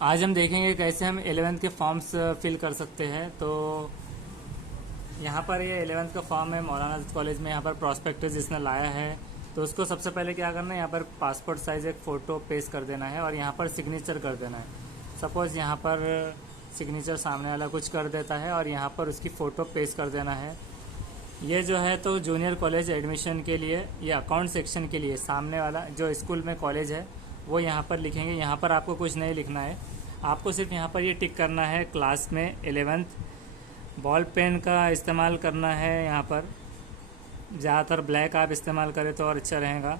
आज हम देखेंगे कैसे हम 11th के फॉर्म्स फिल कर सकते हैं। तो यहाँ पर ये 11th का फॉर्म है मौलाना कॉलेज में। यहाँ पर प्रॉस्पेक्टस जिसने लाया है तो उसको सबसे पहले क्या करना है, यहाँ पर पासपोर्ट साइज़ एक फ़ोटो पेस्ट कर देना है और यहाँ पर सिग्नेचर कर देना है। सपोज़ यहाँ पर सिग्नेचर सामने वाला कुछ कर देता है और यहाँ पर उसकी फ़ोटो पेस्ट कर देना है। ये जो है तो जूनियर कॉलेज एडमिशन के लिए, ये अकाउंट सेक्शन के लिए सामने वाला जो स्कूल में कॉलेज है वो यहाँ पर लिखेंगे। यहाँ पर आपको कुछ नहीं लिखना है, आपको सिर्फ यहाँ पर ये टिक करना है क्लास में 11th। बॉल पेन का इस्तेमाल करना है, यहाँ पर ज़्यादातर ब्लैक आप इस्तेमाल करें तो और अच्छा रहेगा।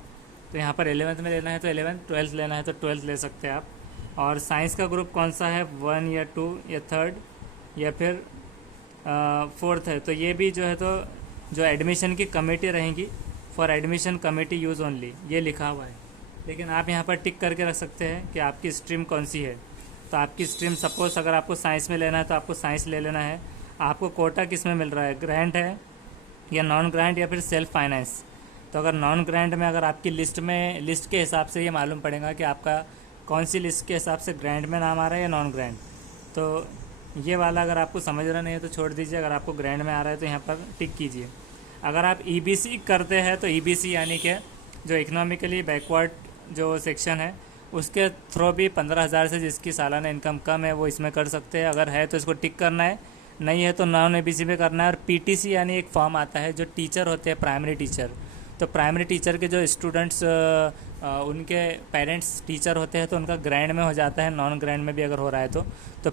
तो यहाँ पर 11th में लेना है तो 11th, 12th लेना है तो 12th ले सकते हैं आप। और साइंस का ग्रुप कौन सा है, 1 या 2 या 3rd या फिर 4th है। तो ये भी जो है तो जो एडमिशन की कमेटी रहेंगी, for admission committee use only, ये लिखा हुआ है। लेकिन आप यहाँ पर टिक करके रख सकते हैं कि आपकी स्ट्रीम कौन सी है। तो आपकी स्ट्रीम सपोज़ अगर आपको साइंस में लेना है तो आपको साइंस ले लेना है। आपको कोटा किस में मिल रहा है, ग्रांट है या नॉन ग्रांट या फिर सेल्फ फाइनेंस। तो अगर नॉन ग्रांट में अगर आपकी लिस्ट के हिसाब से ये मालूम पड़ेगा कि आपका कौन सी लिस्ट के हिसाब से ग्रांट में नाम आ रहा है या नॉन ग्रांट। तो ये वाला अगर आपको समझ रहा नहीं है तो छोड़ दीजिए। अगर आपको ग्रांट में आ रहा है तो यहाँ पर टिक कीजिए। अगर आप ईबीसी करते हैं तो ईबीसी यानी कि जो इकोनॉमिकली बैकवर्ड जो सेक्शन है उसके थ्रू भी 15,000 से जिसकी सालाना इनकम कम है वो इसमें कर सकते हैं। अगर है तो इसको टिक करना है, नहीं है तो नॉन एबीसी में करना है। और पीटीसी यानी एक फॉर्म आता है जो टीचर होते हैं, प्राइमरी टीचर। तो प्राइमरी टीचर के जो स्टूडेंट्स उनके पेरेंट्स टीचर होते हैं तो उनका ग्रैंड में हो जाता है, नॉन ग्रैंड में भी अगर हो रहा है तो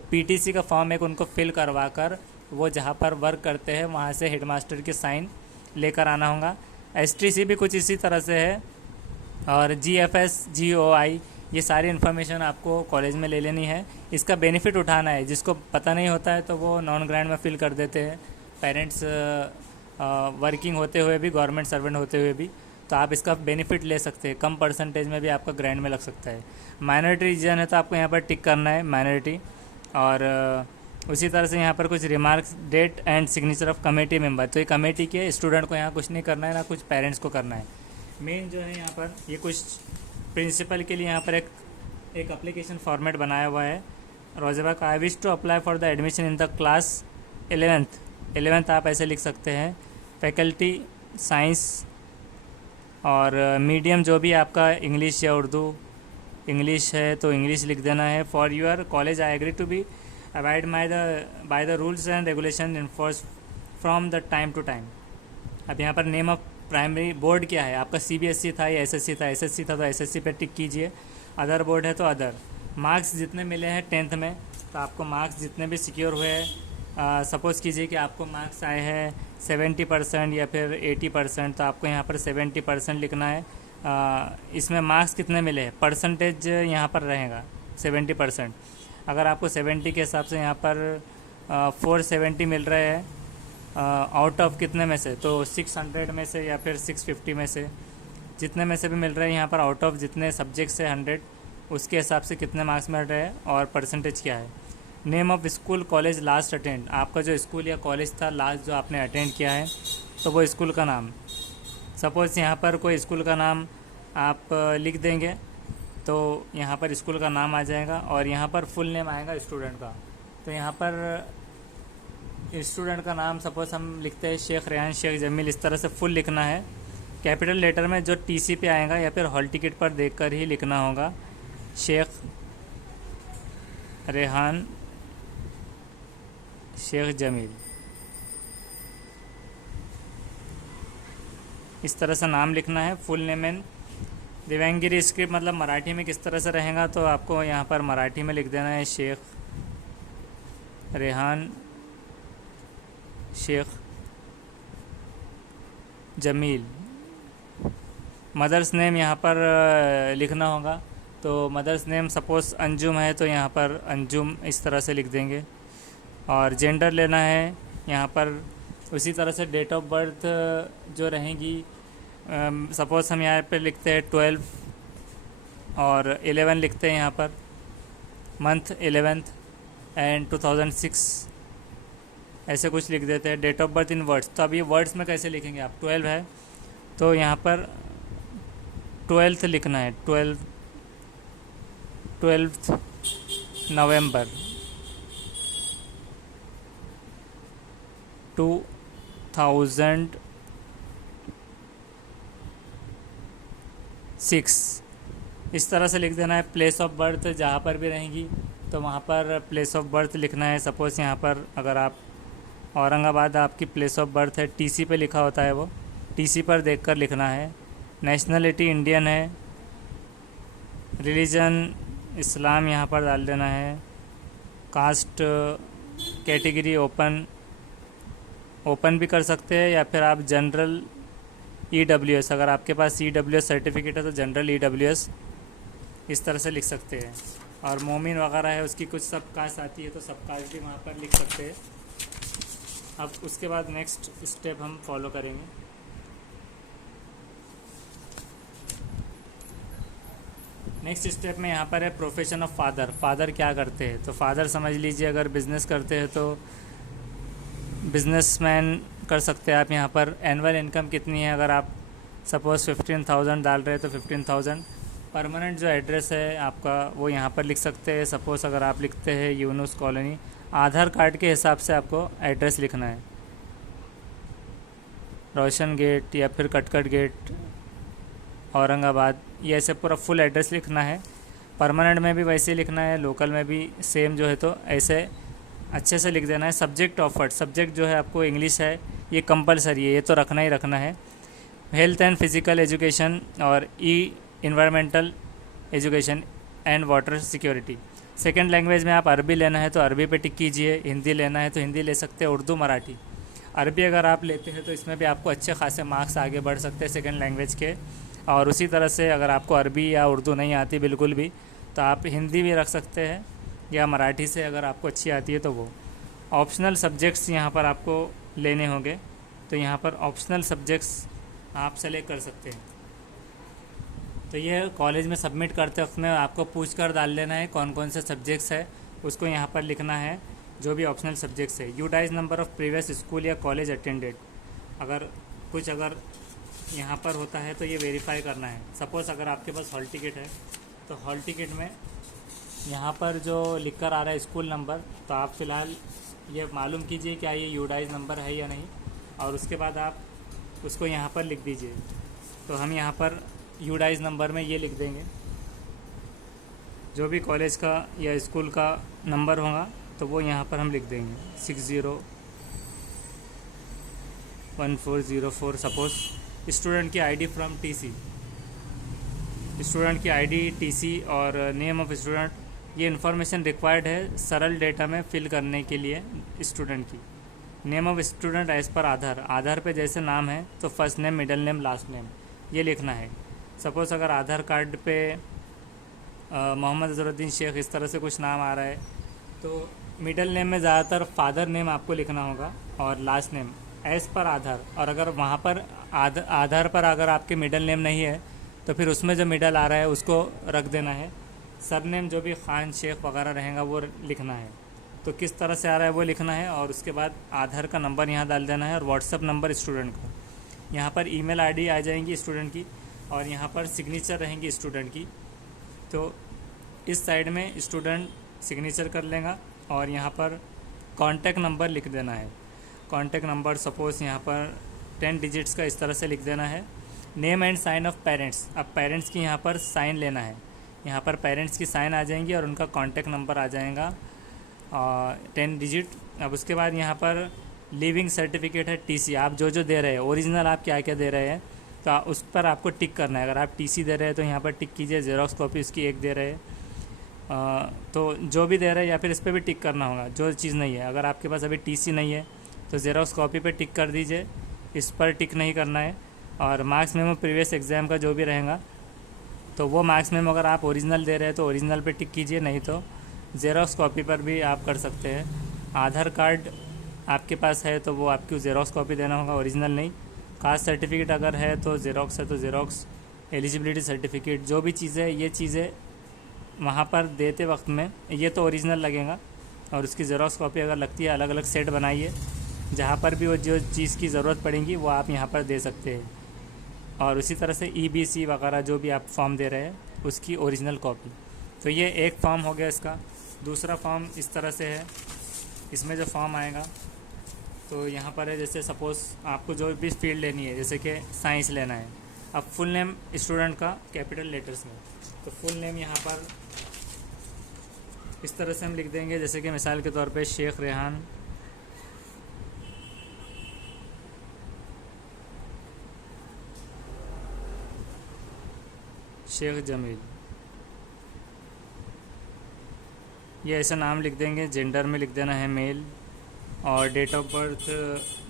पीटीसी का फॉर्म एक उनको फिल करवा कर वो जहाँ पर वर्क करते हैं वहाँ से हेडमास्टर की साइन लेकर आना होगा। एसटीसी भी कुछ इसी तरह से है। और जीएफएस, जीओआई, ये सारी इन्फॉर्मेशन आपको कॉलेज में ले लेनी है। इसका बेनिफिट उठाना है। जिसको पता नहीं होता है तो वो नॉन ग्रांट में फिल कर देते हैं, पेरेंट्स वर्किंग होते हुए भी, गवर्नमेंट सर्वेंट होते हुए भी। तो आप इसका बेनिफिट ले सकते हैं, कम परसेंटेज में भी आपका ग्रांट में लग सकता है। माइनॉरिटी रीजन है तो आपको यहाँ पर टिक करना है माइनॉरिटी। और उसी तरह से यहाँ पर कुछ remarks, date and signature of committee member. तो ये कमेटी के स्टूडेंट को यहाँ कुछ नहीं करना है, ना कुछ पेरेंट्स को करना है। मेन जो है यहाँ पर ये कुछ प्रिंसिपल के लिए यहाँ पर एक एप्लीकेशन फॉर्मेट बनाया हुआ है। रोजेबा का I wish to apply for the admission in the class 11th आप ऐसे लिख सकते हैं। फैकल्टी साइंस और मीडियम जो भी आपका इंग्लिश या उर्दू, इंग्लिश है तो इंग्लिश लिख देना है। For your college I agree to be abide by the rules and regulation in force from the time to time. अब यहाँ पर नेम ऑफ प्राइमरी बोर्ड क्या है आपका, सीबीएसई था या एसएससी था, एसएससी था तो एसएससी पे टिक कीजिए। अदर बोर्ड है तो अदर। मार्क्स जितने मिले हैं 10th में तो आपको मार्क्स जितने भी सिक्योर हुए हैं, सपोज़ कीजिए कि आपको मार्क्स आए हैं 70% या फिर 80%, तो आपको यहाँ पर 70% लिखना है। इसमें मार्क्स कितने मिले हैं, परसेंटेज यहाँ पर रहेगा 70%। अगर आपको 70 के हिसाब से यहाँ पर 470 मिल रहे हैं आउट ऑफ कितने में से, तो 600 में से या फिर 650 में से, जितने में से भी मिल रहे हैं यहाँ पर आउट ऑफ जितने सब्जेक्ट से 100, उसके हिसाब से कितने मार्क्स मिल रहे हैं और परसेंटेज क्या है। Name of school college last attend, आपका जो स्कूल या कॉलेज था लास्ट जो आपने अटेंड किया है तो वो स्कूल का नाम। सपोज़ यहाँ पर कोई स्कूल का नाम आप लिख देंगे तो यहाँ पर स्कूल का नाम आ जाएगा और यहाँ पर फुल नेम आएगा स्टूडेंट का। तो यहाँ पर स्टूडेंट का नाम सपोज़ हम लिखते हैं शेख रेहान शेख जमील, इस तरह से फुल लिखना है। कैपिटल लेटर में जो टीसी पे आएगा या फिर हॉल टिकट पर देखकर ही लिखना होगा, शेख रेहान शेख जमील, इस तरह से नाम लिखना है। फुल नेम एंड देवंगिरी स्क्रिप्ट मतलब मराठी में किस तरह से रहेगा तो आपको यहाँ पर मराठी में लिख देना है शेख रेहान शेख जमील। मदर्स नेम यहाँ पर लिखना होगा। तो मदर्स नेम सपोज़ अंजुम है तो यहाँ पर अंजुम इस तरह से लिख देंगे। और जेंडर लेना है यहाँ पर। उसी तरह से डेट ऑफ बर्थ जो रहेंगी, सपोज़ हम यहाँ पे लिखते हैं 12 और 11 लिखते हैं यहाँ पर, मंथ 11th एंड 2006 ऐसे कुछ लिख देते हैं। Date of birth in words, तो अब ये वर्ड्स में कैसे लिखेंगे आप, 12 है तो यहाँ पर 12th लिखना है, 12th नवंबर 2006। इस तरह से लिख देना है। प्लेस ऑफ बर्थ जहाँ पर भी रहेंगी तो वहाँ पर प्लेस ऑफ बर्थ लिखना है। सपोज़ यहाँ पर अगर आप औरंगाबाद आपकी प्लेस ऑफ बर्थ है, टीसी पे लिखा होता है, वो टीसी पर देखकर लिखना है। नेशनलिटी इंडियन है, रिलीजन इस्लाम यहाँ पर डाल देना है। कास्ट कैटेगरी ओपन भी कर सकते हैं, या फिर आप जनरल EWS, अगर आपके पास EWS सर्टिफिकेट है तो जनरल EWS इस तरह से लिख सकते हैं। और मोमिन वगैरह है उसकी कुछ सब कास्ट आती है तो सब कास्ट भी वहाँ पर लिख सकते हैं। अब उसके बाद नेक्स्ट स्टेप हम फॉलो करेंगे। नेक्स्ट स्टेप में यहाँ पर है प्रोफेशन ऑफ फादर। फादर क्या करते हैं, तो फादर समझ लीजिए अगर बिज़नेस करते हैं तो बिजनेसमैन कर सकते हैं आप। यहाँ पर एनुअल इनकम कितनी है, अगर आप सपोज़ 15,000 डाल रहे हैं तो 15,000। परमानेंट जो एड्रेस है आपका वो यहाँ पर लिख सकते हैं। सपोज़ अगर आप लिखते हैं यूनुस कॉलोनी, आधार कार्ड के हिसाब से आपको एड्रेस लिखना है। रोशन गेट या फिर कटकट गेट औरंगाबाद, ये ऐसे पूरा फुल एड्रेस लिखना है। परमानेंट में भी वैसे ही लिखना है, लोकल में भी सेम जो है, तो ऐसे अच्छे से लिख देना है। सब्जेक्ट ऑफर्ड, सब्जेक्ट जो है आपको इंग्लिश है, ये कंपलसरी है, ये तो रखना ही रखना है। हेल्थ एंड फिज़िकल एजुकेशन और environmental education and water security. Second language में आप अरबी लेना है तो अरबी पे टिक कीजिए, हिंदी लेना है तो हिंदी ले सकते हैं, उर्दू मराठी। अरबी अगर आप लेते हैं तो इसमें भी आपको अच्छे खासे मार्क्स आगे बढ़ सकते हैं सेकंड लैंग्वेज के। और उसी तरह से अगर आपको अरबी या उर्दू नहीं आती बिल्कुल भी तो आप हिंदी भी रख सकते हैं, या मराठी से अगर आपको अच्छी आती है तो वो। ऑप्शनल सब्जेक्ट्स यहाँ पर आपको लेने होंगे, तो यहाँ पर ऑप्शनल सब्जेक्ट्स आप सेलेक्ट कर सकते हैं। तो ये कॉलेज में सबमिट करते वक्त में आपको पूछ कर डाल लेना है कौन कौन से सब्जेक्ट्स है, उसको यहाँ पर लिखना है जो भी ऑप्शनल सब्जेक्ट्स है। यूटाइज नंबर ऑफ़ प्रीवियस स्कूल या कॉलेज अटेंडेड, अगर यहाँ पर होता है तो ये वेरीफाई करना है। सपोज़ अगर आपके पास हॉल टिकट है तो हॉल टिकट में यहाँ पर जो लिख कर आ रहा है स्कूल नंबर, तो आप फ़िलहाल ये मालूम कीजिए क्या ये यूटाइज नंबर है या नहीं, और उसके बाद आप उसको यहाँ पर लिख दीजिए। तो हम यहाँ पर यूटाइज नंबर में ये लिख देंगे, जो भी कॉलेज का या स्कूल का नंबर होगा तो वो यहाँ पर हम लिख देंगे 601404। सपोज़ स्टूडेंट की आईडी फ्रॉम टीसी, स्टूडेंट की आईडी, टीसी और नेम ऑफ स्टूडेंट, ये इन्फॉर्मेशन रिक्वायर्ड है सरल डेटा में फिल करने के लिए स्टूडेंट की। Name of student as per आधार पे जैसे नाम है तो first name, middle name, last name ये लिखना है। सपोज़ अगर आधार कार्ड पे मोहम्मद अजहरुद्दीन शेख इस तरह से कुछ नाम आ रहा है तो मिडिल नेम में ज़्यादातर फादर नेम आपको लिखना होगा और लास्ट नेम एज़ पर आधार। और अगर वहाँ पर आधार पर अगर आपके मिडिल नेम नहीं है तो फिर उसमें जो मिडल आ रहा है उसको रख देना है। सरनेम जो भी खान शेख वगैरह रहेगा वो लिखना है। तो किस तरह से आ रहा है वो लिखना है, और उसके बाद आधार का नंबर यहाँ डाल देना है और व्हाट्सअप नंबर स्टूडेंट का। यहाँ पर ईमेल आईडी आ जाएंगी स्टूडेंट की, और यहाँ पर सिग्नेचर रहेंगी स्टूडेंट की। तो इस साइड में स्टूडेंट सिग्नेचर कर लेगा और यहाँ पर कॉन्टैक्ट नंबर लिख देना है। कॉन्टैक्ट नंबर सपोज़ यहाँ पर 10 डिजिट्स का इस तरह से लिख देना है। Name and sign of parents, अब पेरेंट्स की यहाँ पर साइन लेना है। यहाँ पर पेरेंट्स की साइन आ जाएंगी और उनका कॉन्टैक्ट नंबर आ जाएगा 10 डिजिट। अब उसके बाद यहाँ पर लिविंग सर्टिफिकेट है, टीसी, आप जो जो दे रहे हैं ओरिजिनल आप क्या क्या दे रहे हैं तो उस पर आपको टिक करना है। अगर आप टीसी दे रहे हैं तो यहाँ पर टिक कीजिए, जेरोक्स कॉपी उसकी एक दे रहे हैं तो जो भी दे रहे हैं या फिर इस पर भी टिक करना होगा जो चीज़ नहीं है। अगर आपके पास अभी टीसी नहीं है तो जेरोक्स कॉपी पे टिक कर दीजिए, इस पर टिक नहीं करना है। और मार्क्स मेमो प्रीवियस एग्ज़ाम का जो भी रहेगा तो वो मार्क्स मेमो अगर आप ओरिजिनल दे रहे हैं तो ओरिजिनल पे टिक कीजिए, नहीं तो जेरोक्स कॉपी पर भी आप कर सकते हैं। आधार कार्ड आपके पास है तो वो आपकी जेरोक्स कॉपी देना होगा, ओरिजिनल नहीं। कास्ट सर्टिफिकेट अगर है तो जेरोक्स है तो जेरोक्स, एलिजिबिलिटी सर्टिफिकेट, जो भी चीज़ें ये चीज़ें वहाँ पर देते वक्त में ये तो ओरिजिनल लगेगा और उसकी जेरोक्स कॉपी अगर लगती है अलग अलग सेट बनाइए, जहाँ पर भी वो जो चीज़ की ज़रूरत पड़ेगी वो आप यहाँ पर दे सकते हैं। और उसी तरह से EBC वगैरह जो भी आप फॉर्म दे रहे हैं उसकी ओरिजिनल कॉपी। तो ये एक फॉर्म हो गया इसका। दूसरा फॉर्म इस तरह से है। इसमें जो फॉर्म आएगा तो यहाँ पर है, जैसे सपोज़ आपको जो भी फील्ड लेनी है, जैसे कि साइंस लेना है, अब फुल नेम स्टूडेंट का कैपिटल लेटर्स में, तो फुल नेम यहाँ पर इस तरह से हम लिख देंगे, जैसे कि मिसाल के तौर पे शेख रेहान, शेख जमील, ये ऐसा नाम लिख देंगे। जेंडर में लिख देना है मेल, और डेट ऑफ बर्थ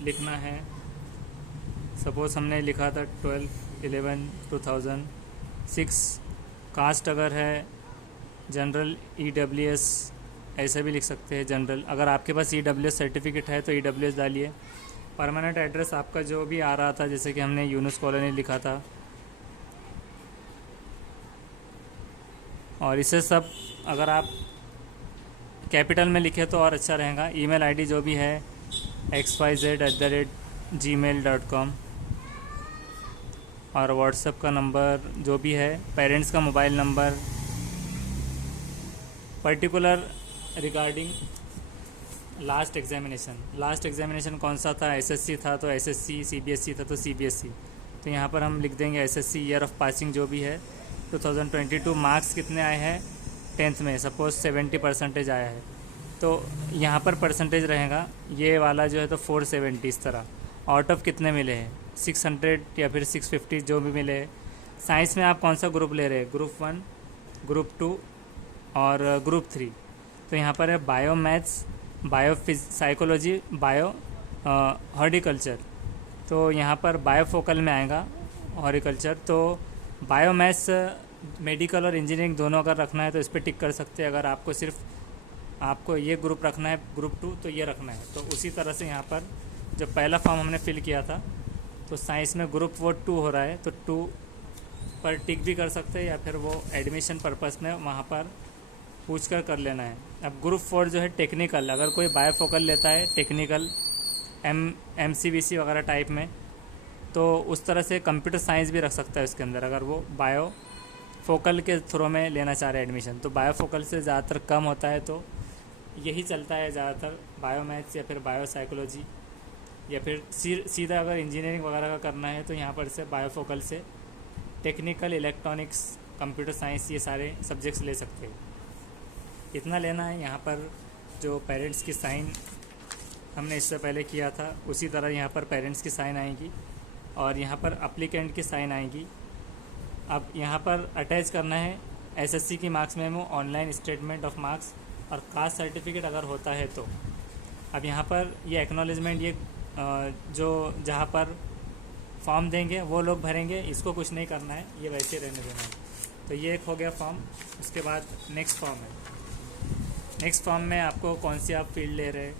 लिखना है। सपोज़ हमने लिखा था 12/11/2006। कास्ट अगर है जनरल EWS, ऐसे भी लिख सकते हैं जनरल। अगर आपके पास EWS सर्टिफिकेट है तो EWS डालिए। परमानेंट एड्रेस आपका जो भी आ रहा था, जैसे कि हमने यूनुस कॉलोनी लिखा था, और इसे सब अगर आप कैपिटल में लिखे तो और अच्छा रहेगा। ईमेल आईडी जो भी है xyz@gmail.com, और व्हाट्सएप का नंबर जो भी है, पेरेंट्स का mobile number, particular regarding last examination कौन सा था, SSC था तो SSC, CBSE था तो CBSE। तो यहाँ पर हम लिख देंगे SSC, ईयर ऑफ पासिंग जो भी है 2022, मार्क्स कितने आए हैं 10th में, सपोज 70% आया है तो यहाँ पर परसेंटेज रहेगा, ये वाला जो है तो 470 इस तरह। आउट ऑफ कितने मिले हैं, 600 या फिर 650 जो भी मिले हैं। साइंस में आप कौन सा ग्रुप ले रहे हैं, ग्रुप 1, ग्रुप 2 और ग्रुप 3। तो यहाँ पर है bio maths, bio psychology, bio horticulture. तो यहाँ पर बायोफोकल में आएगा हॉर्टिकल्चर। तो बायो मैथ्स मेडिकल और इंजीनियरिंग दोनों अगर रखना है तो इस पर टिक कर सकते हैं। अगर आपको सिर्फ आपको ये ग्रुप रखना है, ग्रुप 2, तो ये रखना है। तो उसी तरह से यहाँ पर जो पहला फॉर्म हमने फिल किया था तो साइंस में ग्रुप वो 2 हो रहा है, तो 2 पर टिक भी कर सकते हैं, या फिर वो एडमिशन पर्पस में वहाँ पर पूछ कर लेना है। अब ग्रुप 4 जो है टेक्निकल, अगर कोई बायोफोकल लेता है टेक्निकल MCBC वगैरह टाइप में, तो उस तरह से कंप्यूटर साइंस भी रख सकता है उसके अंदर, अगर वो बायो फोकल के थ्रू में लेना चाह रहे हैं एडमिशन। तो बायोफोकल से ज़्यादातर कम होता है, तो यही चलता है ज़्यादातर, बायो मैथ्स या फिर बायो साइकोलॉजी, या फिर सीधा अगर इंजीनियरिंग वगैरह का करना है तो यहाँ पर से बायोफोकल से टेक्निकल, इलेक्ट्रॉनिक्स, कंप्यूटर साइंस, ये सारे सब्जेक्ट्स ले सकते हैं। इतना लेना है। यहाँ पर जो पेरेंट्स की साइन हमने इससे पहले किया था उसी तरह यहाँ पर पेरेंट्स की साइन आएगी, और यहाँ पर अप्लीकेंट की साइन आएगी। अब यहाँ पर अटैच करना है SSC की marks memo, online statement of marks और कास्ट सर्टिफिकेट अगर होता है तो। अब यहाँ पर ये एक्नॉलेजमेंट, ये जो जहाँ पर फॉर्म देंगे वो लोग भरेंगे, इसको कुछ नहीं करना है, ये वैसे रहने देना है। तो ये एक हो गया फॉर्म। उसके बाद नेक्स्ट फॉर्म है। नेक्स्ट फॉर्म में आपको कौन सी आप फील्ड ले रहे हैं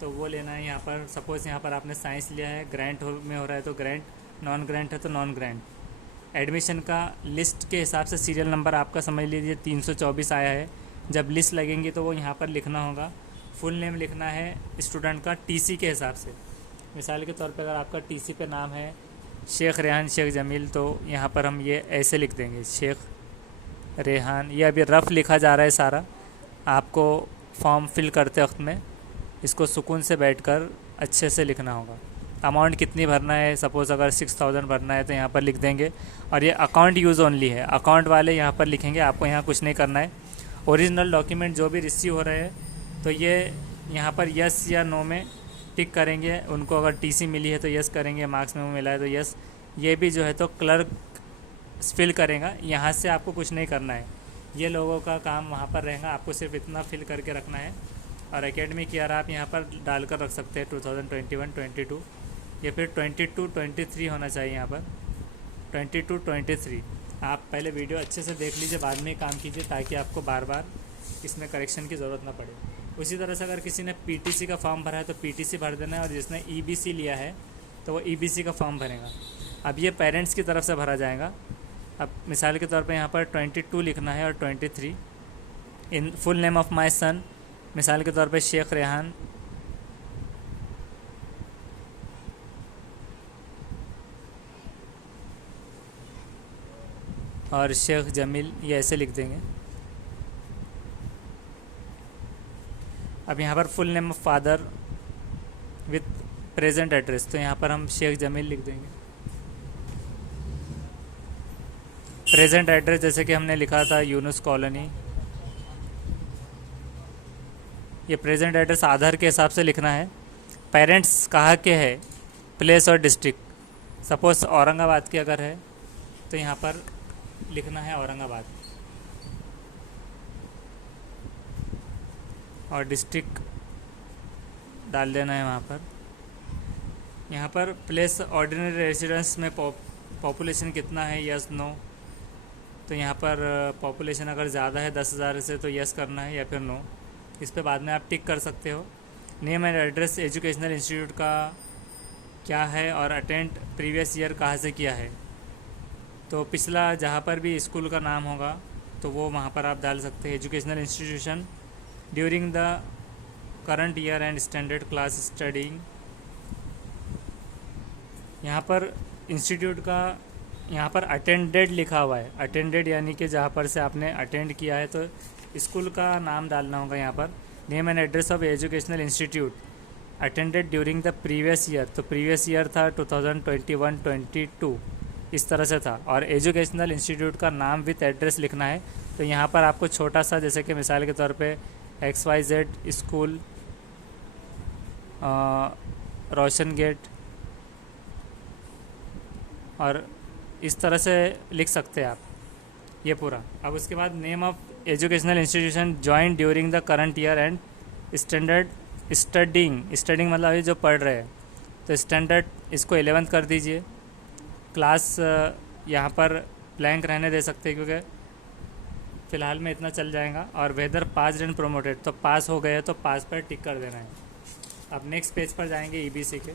तो वो लेना है। यहाँ पर सपोज़ यहाँ पर आपने साइंस लिया है, ग्रांट में हो रहा है तो ग्रांट, नॉन ग्रांट है तो नॉन ग्रांट। एडमिशन का लिस्ट के हिसाब से सीरियल नंबर आपका समझ लीजिए 324 आया है। जब लिस्ट लगेंगी तो वो यहाँ पर लिखना होगा। फुल नेम लिखना है स्टूडेंट का TC के हिसाब से। मिसाल के तौर पे अगर आपका TC पे नाम है शेख रेहान शेख जमील, तो यहाँ पर हम ये ऐसे लिख देंगे, शेख रेहान। ये अभी रफ़ लिखा जा रहा है सारा, आपको फॉर्म फिल करते वक्त में इसको सुकून से बैठकर अच्छे से लिखना होगा। अमाउंट कितनी भरना है, सपोज़ अगर 6000 भरना है तो यहाँ पर लिख देंगे। और ये अकाउंट यूज़ ओनली है, अकाउंट वाले यहाँ पर लिखेंगे, आपको यहाँ कुछ नहीं करना है। ओरिजिनल डॉक्यूमेंट जो भी रिसीव हो रहे हैं तो ये यहाँ पर यस या नो में टिक करेंगे। उनको अगर TC मिली है तो यस करेंगे, मार्क्स में मिला है तो यस। ये भी जो है तो क्लर्क फिल करेगा, यहाँ से आपको कुछ नहीं करना है, ये लोगों का काम वहाँ पर रहेगा, आपको सिर्फ इतना फिल करके रखना है। और एकेडमिक ईयर आप यहाँ पर डालकर रख सकते हैं 2021-22 या फिर 22-23 होना चाहिए। यहाँ पर 22-23 आप पहले वीडियो अच्छे से देख लीजिए, बाद में काम कीजिए, ताकि आपको बार बार इसमें करेक्शन की ज़रूरत ना पड़े। उसी तरह से अगर किसी ने PTC का फॉर्म भरा है तो PTC भर देना है, और जिसने EBC लिया है तो वो EBC का फॉर्म भरेगा। अब ये पेरेंट्स की तरफ से भरा जाएगा। अब मिसाल के तौर पे यहाँ पर 22 लिखना है और 23 in full name of my son, मिसाल के तौर पे शेख रेहान, और शेख जमील, ये ऐसे लिख देंगे। अब यहाँ पर full name of father with present address, तो यहाँ पर हम शेख जमील लिख देंगे। प्रेजेंट एड्रेस जैसे कि हमने लिखा था यूनुस कॉलोनी, ये प्रेजेंट एड्रेस आधार के हिसाब से लिखना है। पेरेंट्स कहाँ के है, प्लेस और डिस्ट्रिक्ट। सपोज औरंगाबाद के अगर है तो यहाँ पर लिखना है औरंगाबाद, और डिस्ट्रिक्ट डाल देना है वहाँ पर। यहाँ पर प्लेस ऑर्डिनरी रेजिडेंस में पॉपुलेशन कितना है, यस नो। तो यहाँ पर पॉपुलेशन अगर ज़्यादा है 10,000 से तो यस करना है या फिर नो, इस पर बाद में आप टिक कर सकते हो। Name and address educational institute का क्या है और अटेंड प्रीवियस ईयर कहाँ से किया है, तो पिछला जहाँ पर भी स्कूल का नाम होगा तो वो वहाँ पर आप डाल सकते हैं। Educational institution during the current year and standard class studying. यहाँ पर इंस्टीट्यूट का यहाँ पर अटेंडेड लिखा हुआ है, अटेंडेड यानी कि जहाँ पर से आपने अटेंड किया है, तो स्कूल का नाम डालना होगा यहाँ पर। Name and address of educational institute attended during the previous year, तो प्रीवियस ईयर था 2021-22 इस तरह से था। और एजुकेशनल इंस्टीट्यूट का नाम विथ एड्रेस लिखना है, तो यहाँ पर आपको छोटा सा, जैसे कि मिसाल के तौर पे XYZ स्कूल रोशन गेट, और इस तरह से लिख सकते हैं आप ये पूरा। अब उसके बाद name of educational institution join during the current year and standard studying मतलब ये जो पढ़ रहे हैं, तो स्टैंडर्ड इसको 11th कर दीजिए। क्लास यहाँ पर ब्लैंक रहने दे सकते हैं क्योंकि फ़िलहाल में इतना चल जाएगा। और वेदर पास एंड प्रोमोटेड, तो पास हो गए तो पास पर टिक कर देना है। अब नेक्स्ट पेज पर जाएंगे EBC के।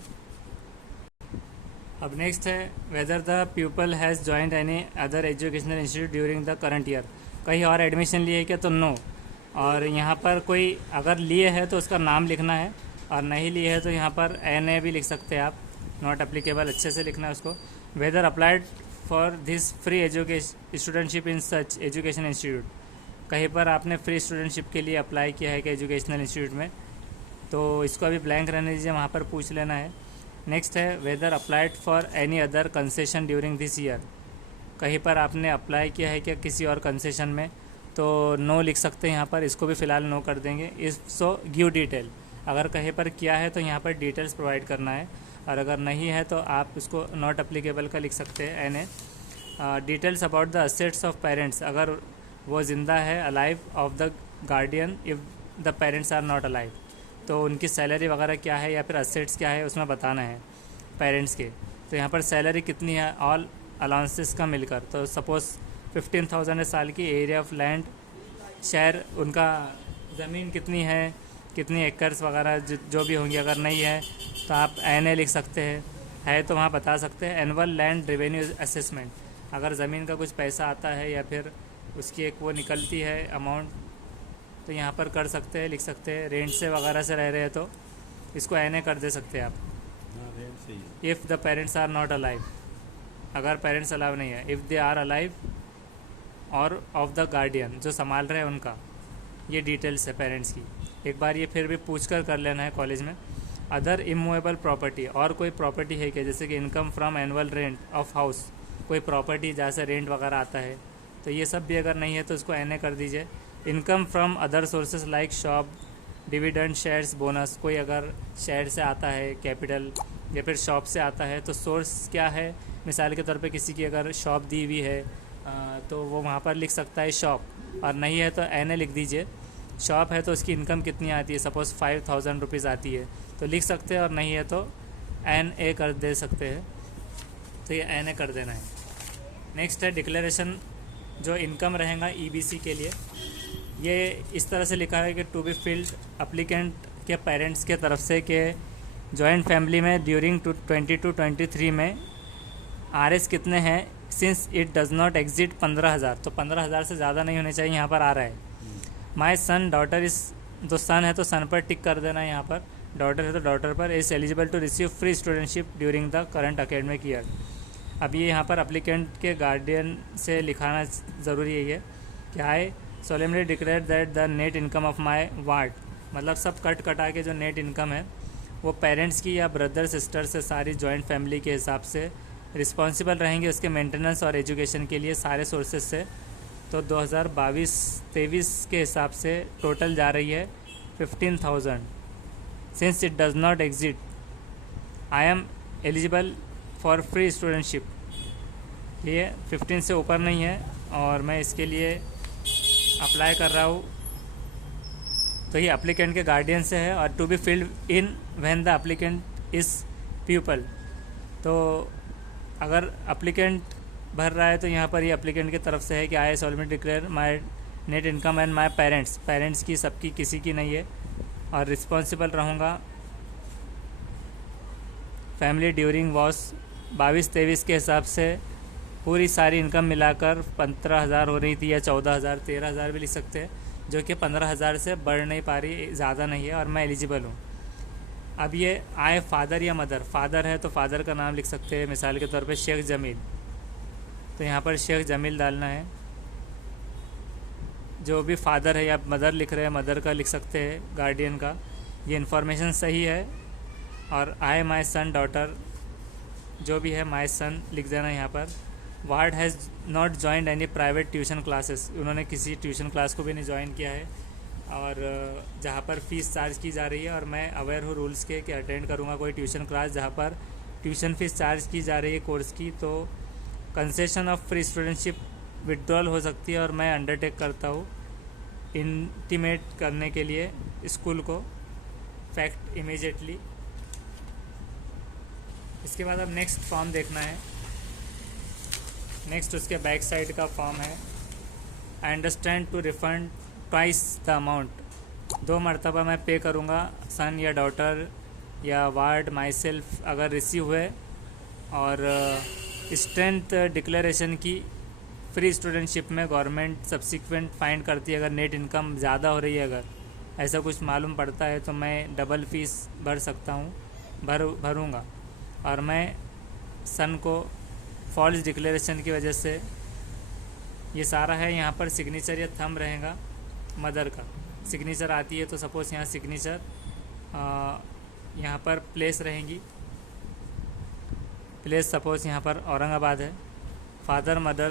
अब नेक्स्ट है whether the people has joined any other educational institute during the current year, कहीं और एडमिशन लिए क्या, तो नो। और यहाँ पर कोई अगर लिए है तो उसका नाम लिखना है, और नहीं लिए है तो यहाँ पर NA भी लिख सकते हैं आप, नॉट एप्लीकेबल, अच्छे से लिखना है उसको। Whether applied for this free education studentship in such education institute, कहीं पर आपने फ्री स्टूडेंटशिप के लिए अप्लाई किया है कि एजुकेशनल इंस्टीट्यूट में, तो इसको अभी ब्लैंक रहने दीजिए, वहाँ पर पूछ लेना है। नेक्स्ट है whether applied for any other concession during this year, कहीं पर आपने अप्लाई किया है क्या किसी और कंसेशन में, तो नो लिख सकते हैं यहाँ पर, इसको भी फ़िलहाल नो कर देंगे। इस सो गिव डिटेल, अगर कहीं पर किया है तो यहाँ पर डिटेल्स प्रोवाइड करना है, और अगर नहीं है तो आप उसको नॉट एप्लीकेबल का लिख सकते हैं NA। Details about the assets of parents, अगर वो ज़िंदा है, alive of the guardian if the parents are not alive, तो उनकी सैलरी वगैरह क्या है या फिर असेट्स क्या है उसमें बताना है पेरेंट्स के। तो यहाँ पर सैलरी कितनी है ऑल अलाउंसेस का मिलकर, तो सपोज़ 15,000 है साल की, एरिया ऑफ लैंड, शहर उनका, ज़मीन कितनी है, कितनी एकर्स वगैरह जो भी होंगी, अगर नहीं है तो आप NA लिख सकते हैं, है तो वहाँ बता सकते हैं। एनुअल लैंड रेवेन्यू असेसमेंट, अगर ज़मीन का कुछ पैसा आता है या फिर उसकी एक वो निकलती है अमाउंट, तो यहाँ पर कर सकते हैं, लिख सकते हैं। रेंट से वगैरह से रह रहे हैं तो इसको NA कर दे सकते हैं आप। If the parents are not alive, अगर पेरेंट्स अलाइव नहीं है, इफ़ दे आर अलाइव और ऑफ द गार्डियन, जो संभाल रहे हैं उनका, ये डिटेल्स है पेरेंट्स की। एक बार ये फिर भी पूछ कर लेना है कॉलेज में। अदर इमूवेबल प्रॉपर्टी, और कोई प्रॉपर्टी है क्या, जैसे कि income from annual rent of house, कोई प्रॉपर्टी जहाँ से रेंट वगैरह आता है, तो ये सब भी अगर नहीं है तो उसको NA कर दीजिए। Income from other sources like shop, dividend, shares, bonus, कोई अगर शेयर से आता है कैपिटल या फिर शॉप से आता है, तो सोर्स क्या है, मिसाल के तौर पे किसी की अगर शॉप दी हुई है तो वो वहाँ पर लिख सकता है शॉप, और नहीं है तो NA लिख दीजिए। शॉप है तो उसकी इनकम कितनी आती है, सपोज़ 5,000 रुपीज़ आती है तो लिख सकते हैं, और नहीं है तो NA कर दे सकते हैं, तो ये NA कर देना है। नेक्स्ट है डिक्लेरेशन, जो इनकम रहेगा EBC के लिए, ये इस तरह से लिखा है कि टू बी फिल्ड अप्लीकेंट के पेरेंट्स के तरफ से कि जॉइंट फैमिली में ड्यूरिंग 22-23 में RS कितने हैं, since it does not exit 15,000, तो 15,000 से ज़्यादा नहीं होने चाहिए, यहाँ पर आ रहा है। माई सन डॉटर इस, जो सन है तो सन पर टिक कर देना है, यहाँ पर डॉटर है तो डॉटर पर, is eligible to receive free studentship during the current academic year. अब ये यहाँ पर अप्लीकेंट के गार्डियन से लिखाना ज़रूरी है कि I solemnly declare that the net income of my ward मतलब सब कट कटा के जो नेट इनकम है वो पेरेंट्स की या ब्रदर सिस्टर से सारी जॉइंट फैमिली के हिसाब से रिस्पॉन्सिबल रहेंगे उसके मेंटेनेंस और एजुकेशन के लिए सारे सोर्सेज से। तो 2022-23 के हिसाब से टोटल जा रही है 15,000। Since it does not exit I am eligible for free studentship. ये 15 से ऊपर नहीं है और मैं इसके लिए अप्लाई कर रहा हूँ। तो ये अप्लीकेंट के गार्डियन से है और to be filled in when the applicant is pupil. तो अगर अप्लीकेंट भर रहा है तो यहाँ पर ये अप्लीकेंट की तरफ से है कि I solemnly declare my net income and my parents की, सबकी किसी की नहीं है, और रिस्पॉन्सिबल रहूँगा फैमिली ड्यूरिंग वॉस 22-23 के हिसाब से पूरी सारी इनकम मिलाकर 15,000 हो रही थी या 14,000 13,000 भी लिख सकते हैं, जो कि 15,000 से बढ़ नहीं पा रही, ज़्यादा नहीं है और मैं एलिजिबल हूँ। अब ये आए फादर या मदर, फादर है तो फादर का नाम लिख सकते हैं, मिसाल के तौर पे शेख जमील। तो यहाँ पर शेख जमील डालना है। जो भी फादर है या मदर लिख रहे हैं मदर का लिख सकते हैं, गार्डियन का। ये इन्फॉर्मेशन सही है। और आई माई सन डॉटर, जो भी है माई सन लिख देना यहाँ पर। Ward has not joined any private tuition classes, उन्होंने किसी ट्यूशन क्लास को भी नहीं ज्वाइन किया है। और जहाँ पर फ़ीस चार्ज की जा रही है और मैं अवेयर हूँ रूल्स के कि अटेंड करूँगा कोई ट्यूशन क्लास जहाँ पर ट्यूशन फ़ीस चार्ज की जा रही है कोर्स की, तो concession of free studentship withdrawal हो सकती है और मैं अंडरटेक करता हूँ इंटीमेट करने के लिए स्कूल को फैक्ट इमीडिएटली। इसके बाद अब नेक्स्ट फॉर्म देखना है। नेक्स्ट उसके बैक साइड का फॉर्म है, I understand to refund twice the amount. 2 मरतबा मैं पे करूँगा, सन या डॉटर या वार्ड माई सेल्फ अगर रिसीव हुए। और स्ट्रेंथ डिक्लेरेशन की फ्री स्टूडेंटशिप में गवर्नमेंट सब्सिक्वेंट फाइंड करती है अगर नेट इनकम ज़्यादा हो रही है, अगर ऐसा कुछ मालूम पड़ता है तो मैं डबल फीस भर सकता हूँ, भरूँगा। और मैं सन को फॉल्स डिक्लेरेशन की वजह से, ये सारा है यहाँ पर सिग्नेचर या थंब रहेगा मदर का। सिग्नेचर आती है तो सपोज़ यहाँ सिग्नेचर, यहाँ पर प्लेस रहेंगी, प्लेस सपोज़ यहाँ पर औरंगाबाद है। Father mother